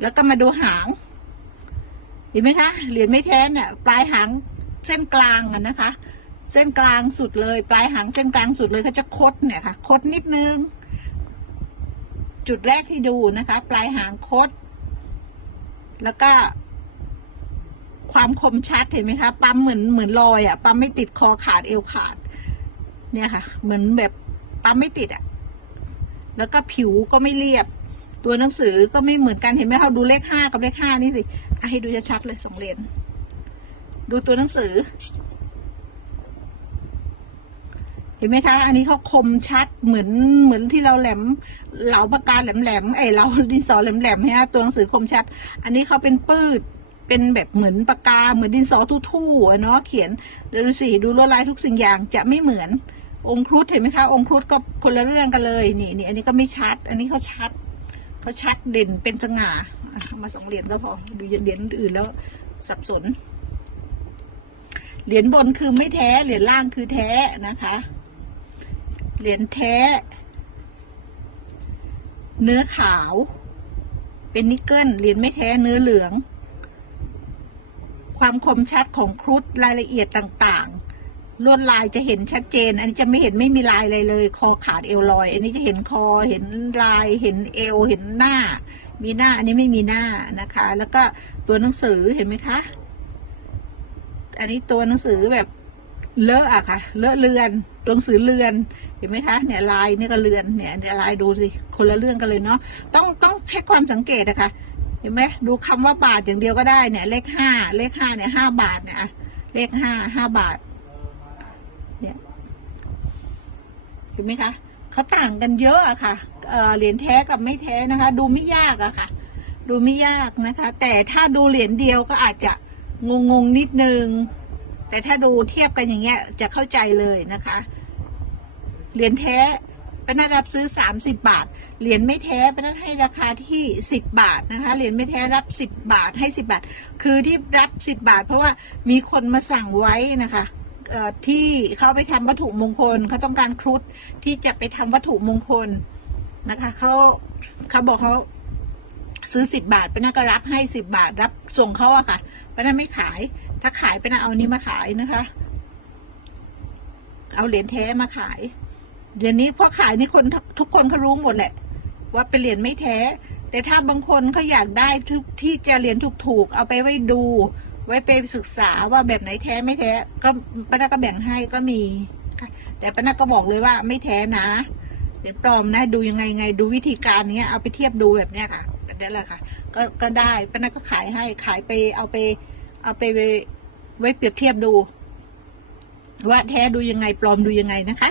แล้วก็มาดูหาง เห็นไหมคะ เหรียญไม่แท้เนี่ยปลายหางเส้นกลางอะนะคะ เส้นกลางสุดเลย ปลายหางเส้นกลางสุดเลยเขาจะคดเนี่ยค่ะ คดนิดนึง จุดแรกที่ดูนะคะ ปลายหางคด แล้วก็ ความคมชัดเห็นไหมคะ ปั๊มเหมือนเหมือนรอยอะปั๊มไม่ติดคอขาดเอวขาด เนี่ยค่ะ เหมือนแบบปั๊มไม่ติดอะแล้วก็ผิวก็ไม่เรียบ ตัวหนังสือก็ไม่เหมือนกันเห็นไหมเขาดูเลขห้ากับเลขห้านี่สิให้ดูชัดๆเลยสองเหรียญดูตัวหนังสือ เห็นไหมคะ อันนี้เขาคมชัดเหมือนเหมือนที่เราแหลมเหลาปากกาแหลมๆไอเราดินสอแหลมๆฮะตัวหนังสือคมชัด อันนี้เขาเป็นปืดเป็นแบบเหมือนปากกาเหมือนดินสอทู่ๆเนาะเขียนดูสิดูลวดลายทุกสิ่งอย่างจะไม่เหมือนองค์ครุฑเห็นไหมคะองค์ครุฑก็คนละเรื่องกันเลยนี่นี่อันนี้ก็ไม่ชัด อันนี้เขาชัด เขาชัดเด่นเป็นสง่าอะเอามาสองเหรียญก็พอดูเหรียญอื่นแล้วสับสน เหรียญบนคือไม่แท้ เหรียญล่างคือแท้นะคะ เหรียญแท้ เนื้อขาว เป็นนิกเกิลเหรียญไม่แท้เนื้อเหลือง ความคมชัดของครุฑรายละเอียดต่าง ลวดลายจะเห็นชัดเจน อันนี้จะไม่เห็นไม่มีลายอะไรเลย คอขาดเอวลอย อันนี้จะเห็นคอเห็นลายเห็นเอวเห็นหน้า มีหน้าอันนี้ไม่มีหน้านะคะ แล้วก็ตัวหนังสือเห็นไหมคะ อันนี้ตัวหนังสือแบบเลอะอะค่ะ เลอะเลือนตัวหนังสือเลือนเห็นไหมคะเนี่ยลายนี่ก็เลือนเนี่ยเนี่ยลายดูสิคนละเรื่องกันเลยเนาะต้องต้องเช็คความสังเกตนะคะเห็นไหมดูคำว่าบาทอย่างเดียวก็ได้เนี่ย เลขห้าเลขห้าเนี่ยห้าบาทเนี่ยเลขห้าห้าบาท เนี่ย เห็นไหมคะเขาต่างกันเยอะอะค่ะเหรียญแท้กับไม่แท้นะคะ ดูไม่ยากอะค่ะ ดูไม่ยากนะคะ แต่ถ้าดูเหรียญเดียวก็อาจจะงงงนิดนึง แต่ถ้าดูเทียบกันอย่างเงี้ยจะเข้าใจเลยนะคะ เหรียญแท้ป้านารับซื้อ 30 บาท เหรียญไม่แท้ป้านาให้ราคาที่ 10 บาทนะคะ เหรียญไม่แท้รับ 10 บาทให้ 10 บาท คือที่รับ 10 บาท เพราะว่ามีคนมาสั่งไว้นะคะ ที่เขาไปทำวัตถุมงคลเขาต้องการครุฑที่จะไปทำวัตถุมงคลนะคะเขาเขาบอกเขาซื้อ10บาทไป้านาก็รับให้10บบาทรับส่งเขาอะค่ะไป้านาไม่ขาย ถ้าขายไป้านาเอานี้มาขายนะคะ เอาเหรียญแท้มาขาย เดี๋ยวนี้พอขายนี่คนทุกคนเขารู้หมดแหละ ว่าเป็นเหรียญไม่แท้ แต่ถ้าบางคนเขาอยากได้ที่จะเหรียญถูกๆเอาไปไว้ดู ไว้ไปศึกษาว่าแบบไหนแท้ไม่แท้ ก็ป้านาก็แบ่งให้ก็มี แต่ป้านาก็บอกเลยว่าไม่แท้นะเหรียญปลอมนะดูยังไงไงดูวิธีการเนี้ยเอาไปเทียบดูแบบเนี้ยค่ะแบบนี้แหละค่ะ ก็ก็ได้ป้านาก็ขายให้ขายไปเอาไป เอาไปไว้เปรียบเทียบดู ว่าแท้ดูยังไงปลอมดูยังไงนะคะ